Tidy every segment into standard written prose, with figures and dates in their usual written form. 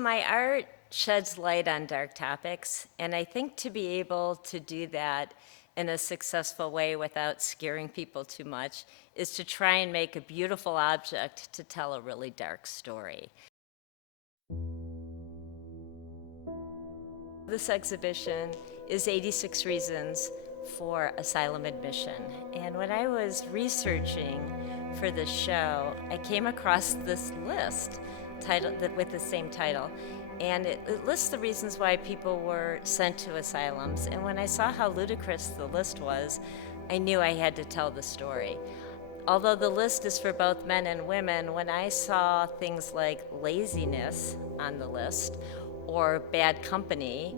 My art sheds light on dark topics, and I think to be able to do that in a successful way without scaring people too much is to try and make a beautiful object to tell a really dark story. This exhibition is 86 Reasons for Asylum Admission. And when I was researching for this show, I came across this list with the same title. And it lists the reasons why people were sent to asylums. And when I saw how ludicrous the list was, I knew I had to tell the story. Although the list is for both men and women, when I saw things like laziness on the list or bad company,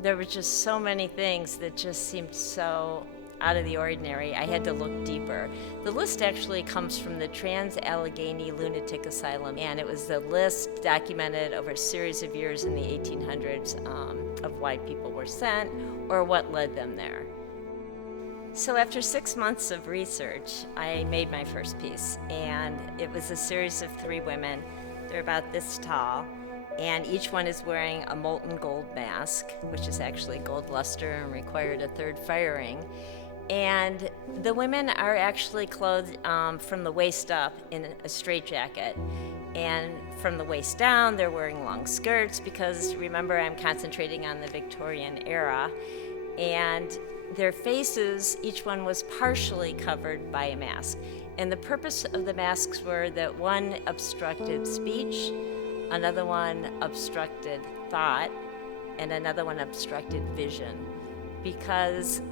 there were just so many things that just seemed so out of the ordinary. I had to look deeper. The list actually comes from the Trans-Allegheny Lunatic Asylum, and it was the list documented over a series of years in the 1800s of why people were sent or what led them there. So after 6 months of research, I made my first piece, and it was a series of 3 women. They're about this tall, and each one is wearing a molten gold mask, which is actually gold luster and required a 3rd firing. And the women are actually clothed from the waist up in a straitjacket. And from the waist down, they're wearing long skirts because, remember, I'm concentrating on the Victorian era. And their faces, each one was partially covered by a mask. And the purpose of the masks were that one obstructed speech, another one obstructed thought, and another one obstructed vision. Because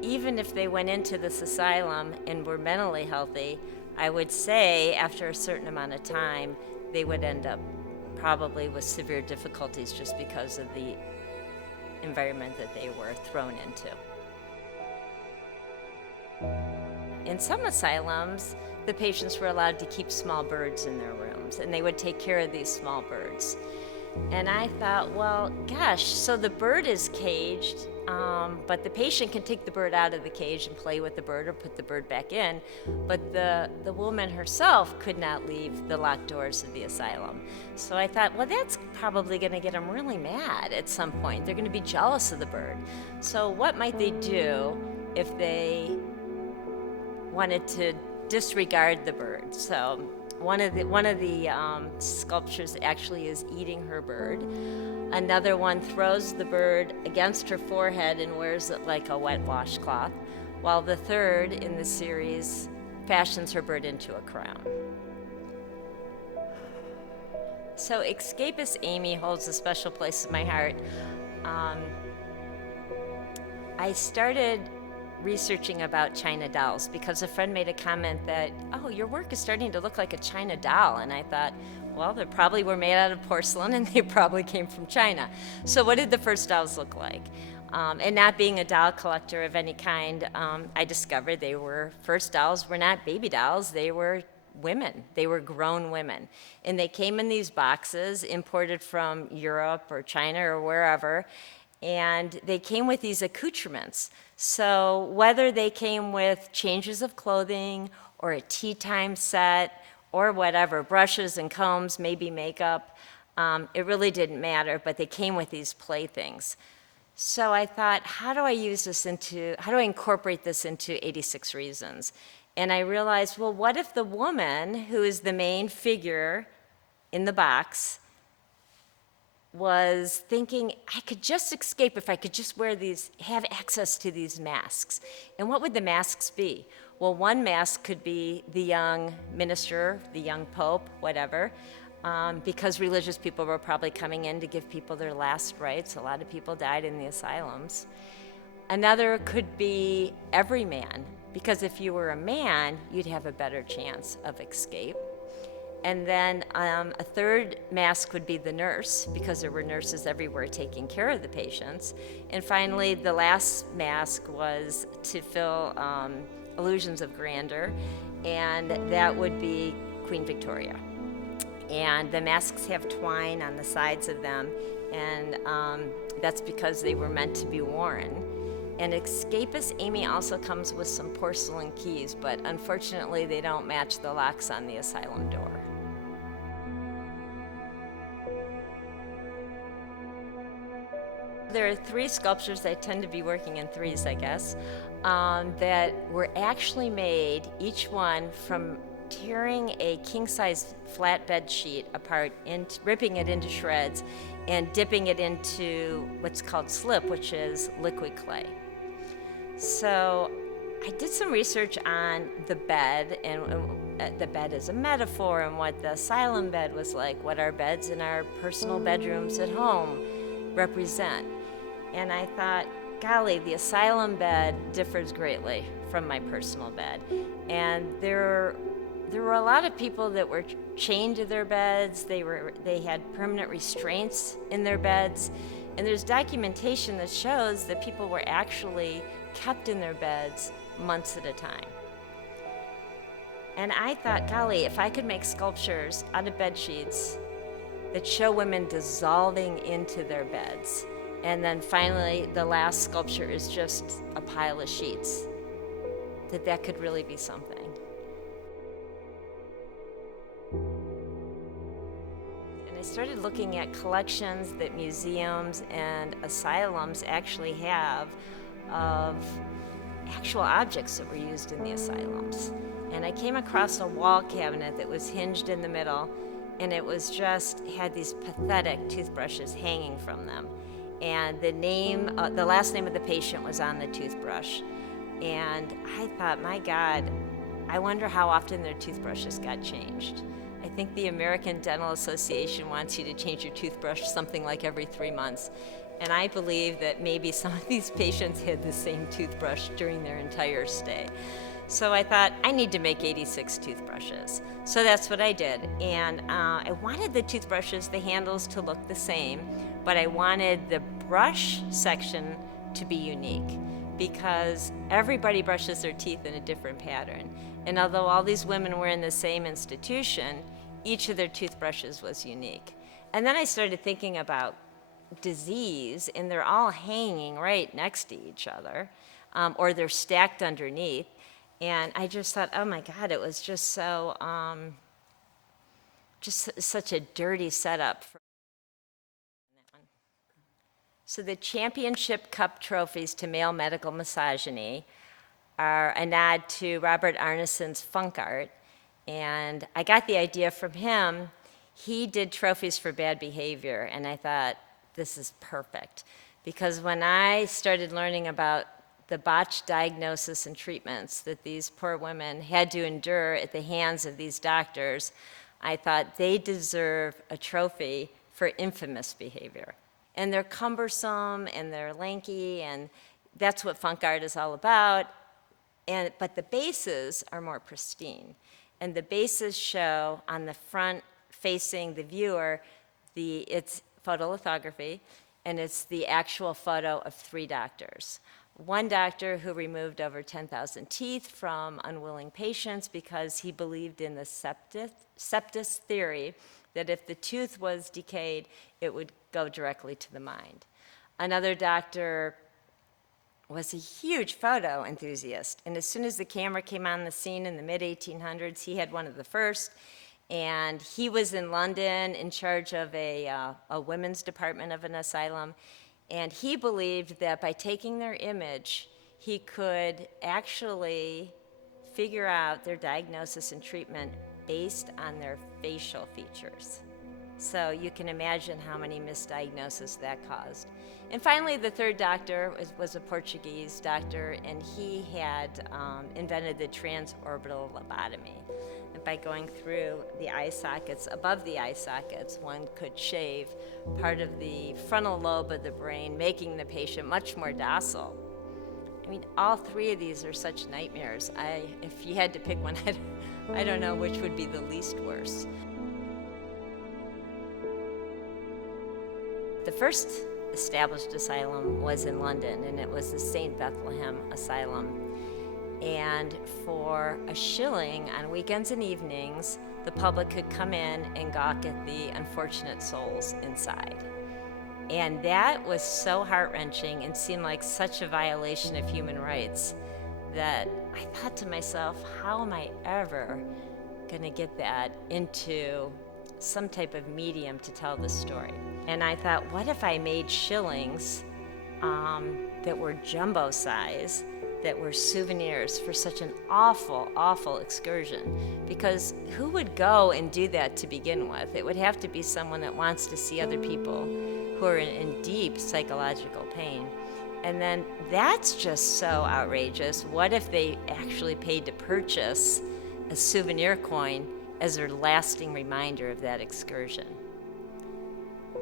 even if they went into this asylum and were mentally healthy, I would say after a certain amount of time, they would end up probably with severe difficulties just because of the environment that they were thrown into. In some asylums, the patients were allowed to keep small birds in their rooms, and they would take care of these small birds. And I thought, well, gosh, so the bird is caged, but the patient can take the bird out of the cage and play with the bird or put the bird back in, but the woman herself could not leave the locked doors of the asylum. So I thought, well, that's probably going to get them really mad at some point. They're going to be jealous of the bird. So what might they do if they wanted to disregard the bird? So one of the sculptures actually is eating her bird. Another one throws the bird against her forehead and wears it like a wet washcloth, while the third in the series fashions her bird into a crown. So Escapist Amy holds a special place in my heart. I started researching about China dolls because a friend made a comment that, oh, your work is starting to look like a China doll. And I thought, well, they probably were made out of porcelain and they probably came from China. So what did the first dolls look like? And not being a doll collector of any kind, I discovered first dolls were not baby dolls, they were women. They were grown women. And they came in these boxes imported from Europe or China or wherever, and they came with these accoutrements. So whether they came with changes of clothing or a tea time set or whatever, brushes and combs, maybe makeup, it really didn't matter, but they came with these playthings. So I thought, how do I incorporate this into 86 Reasons? And I realized, well, what if the woman who is the main figure in the box was thinking, I could just escape if I could just have access to these masks. And what would the masks be? Well, one mask could be the young minister, the young pope, whatever, because religious people were probably coming in to give people their last rites. A lot of people died in the asylums. Another could be every man, because if you were a man, you'd have a better chance of escape. And then a third mask would be the nurse, because there were nurses everywhere taking care of the patients. And finally, the last mask was to fill illusions of grandeur, and that would be Queen Victoria. And the masks have twine on the sides of them, and that's because they were meant to be worn. And Escapist Amy also comes with some porcelain keys, but unfortunately they don't match the locks on the asylum door. There are 3 sculptures, I tend to be working in threes, I guess, that were actually made, each one from tearing a king-size flatbed sheet apart, ripping it into shreds, and dipping it into what's called slip, which is liquid clay. So I did some research on the bed, and the bed is a metaphor, and what the asylum bed was like, what our beds in our personal bedrooms at home represent. And I thought, golly, the asylum bed differs greatly from my personal bed. And there were a lot of people that were chained to their beds. They had permanent restraints in their beds. And there's documentation that shows that people were actually kept in their beds months at a time. And I thought, golly, if I could make sculptures out of bed sheets that show women dissolving into their beds, and then finally the last sculpture is just a pile of sheets, that could really be something. And I started looking at collections that museums and asylums actually have of actual objects that were used in the asylums. And I came across a wall cabinet that was hinged in the middle, and it was just had these pathetic toothbrushes hanging from them. And the last name of the patient was on the toothbrush. And I thought, my God, I wonder how often their toothbrushes got changed. I think the American Dental Association wants you to change your toothbrush something like every 3 months. And I believe that maybe some of these patients had the same toothbrush during their entire stay. So I thought, I need to make 86 toothbrushes. So that's what I did. And I wanted the toothbrushes, the handles to look the same, but I wanted the brush section to be unique because everybody brushes their teeth in a different pattern. And although all these women were in the same institution, each of their toothbrushes was unique. And then I started thinking about disease, and they're all hanging right next to each other, or they're stacked underneath. And I just thought, oh my God, it was just so, just such a dirty setup. So the championship cup trophies to male medical misogyny are a nod to Robert Arneson's funk art. And I got the idea from him. He did trophies for bad behavior, and I thought, this is perfect. Because when I started learning about the botched diagnosis and treatments that these poor women had to endure at the hands of these doctors, I thought they deserve a trophy for infamous behavior. And they're cumbersome and they're lanky, and that's what funk art is all about. But the bases are more pristine. And the bases show on the front facing the viewer, it's photolithography, and it's the actual photo of 3 doctors. One doctor who removed over 10,000 teeth from unwilling patients because he believed in the septus theory, that if the tooth was decayed, it would go directly to the mind. Another doctor was a huge photo enthusiast, and as soon as the camera came on the scene in the mid-1800s, he had one of the first, and he was in London in charge of a women's department of an asylum, and he believed that by taking their image, he could actually figure out their diagnosis and treatment based on their facial features. So you can imagine how many misdiagnoses that caused. And finally, the third doctor was a Portuguese doctor, and he had invented the transorbital lobotomy. And by going through the eye sockets, above the eye sockets, one could shave part of the frontal lobe of the brain, making the patient much more docile. I mean, all 3 of these are such nightmares. If you had to pick one, I don't know which would be the least worst. The first established asylum was in London, and it was the St. Bethlehem Asylum. And for a shilling on weekends and evenings, the public could come in and gawk at the unfortunate souls inside. And that was so heart-wrenching and seemed like such a violation of human rights that I thought to myself, how am I ever going to get that into some type of medium to tell the story? And I thought, what if I made shillings that were jumbo size, that were souvenirs for such an awful, awful excursion. Because who would go and do that to begin with? It would have to be someone that wants to see other people who are in deep psychological pain. And then that's just so outrageous. What if they actually paid to purchase a souvenir coin as their lasting reminder of that excursion?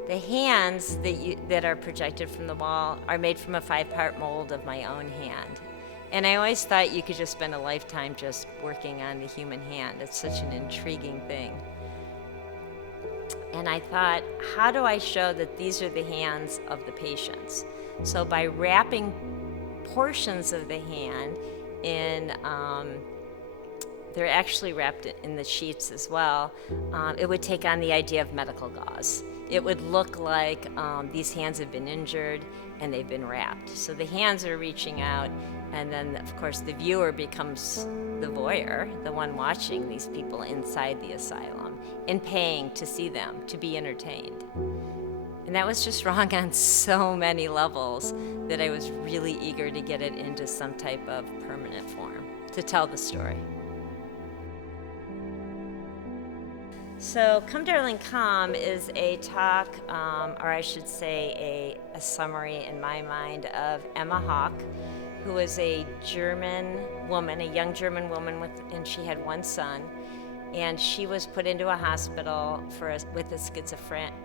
The hands that are projected from the wall are made from a 5-part mold of my own hand. And I always thought you could just spend a lifetime just working on the human hand. It's such an intriguing thing. And I thought, how do I show that these are the hands of the patients? So by wrapping portions of the hand in, they're actually wrapped in the sheets as well, it would take on the idea of medical gauze. It would look like these hands have been injured and they've been wrapped. So the hands are reaching out, and then of course the viewer becomes the voyeur, the one watching these people inside the asylum and paying to see them, to be entertained. And that was just wrong on so many levels that I was really eager to get it into some type of permanent form to tell the story. So Come Darling Come is a talk, or I should say a summary in my mind of Emma Hawke, who was a German woman, a young German woman, and she had one son. And she was put into a hospital with a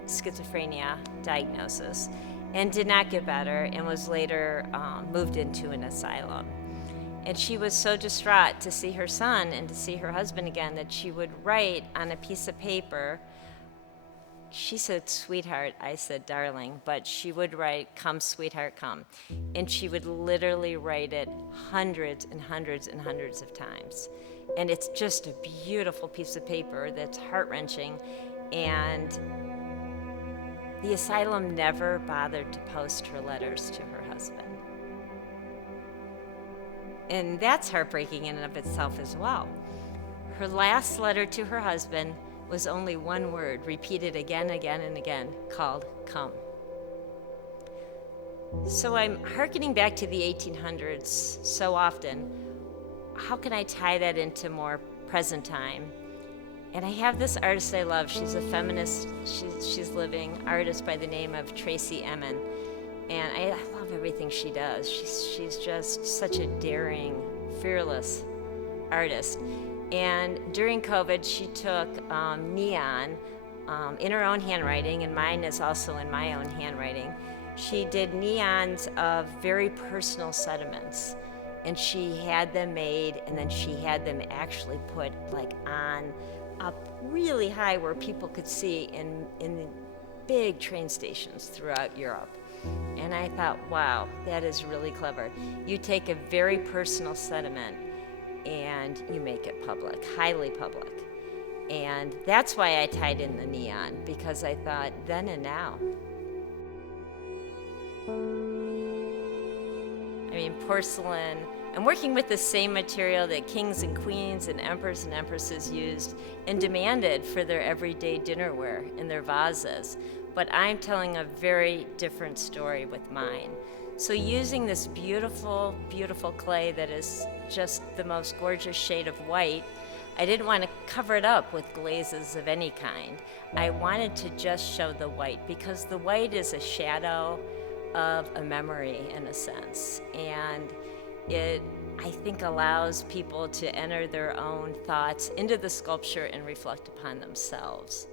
schizophrenia diagnosis and did not get better, and was later moved into an asylum. And she was so distraught to see her son and to see her husband again that she would write on a piece of paper. She said, "Sweetheart," I said, "Darling," but she would write, "Come, sweetheart, come." And she would literally write it hundreds and hundreds and hundreds of times. And it's just a beautiful piece of paper that's heart-wrenching. And the asylum never bothered to post her letters to her husband. And that's heartbreaking in and of itself as well. Her last letter to her husband was only one word, repeated again, and again, called "come." So I'm hearkening back to the 1800s so often. How can I tie that into more present time? And I have this artist I love. She's a feminist, she's living artist by the name of Tracy Emin. And I love everything she does. She's just such a daring, fearless artist. And during COVID, she took neon in her own handwriting, and mine is also in my own handwriting. She did neons of very personal sentiments, and she had them made, and then she had them actually put like on up really high where people could see in the big train stations throughout Europe. And I thought, wow, that is really clever. You take a very personal sentiment and you make it public, highly public. And that's why I tied in the neon, because I thought then and now. I mean, porcelain, I'm working with the same material that kings and queens and emperors and empresses used and demanded for their everyday dinnerware in their vases. But I'm telling a very different story with mine. So using this beautiful, beautiful clay that is just the most gorgeous shade of white, I didn't want to cover it up with glazes of any kind. I wanted to just show the white, because the white is a shadow of a memory in a sense. And it, I think, allows people to enter their own thoughts into the sculpture and reflect upon themselves.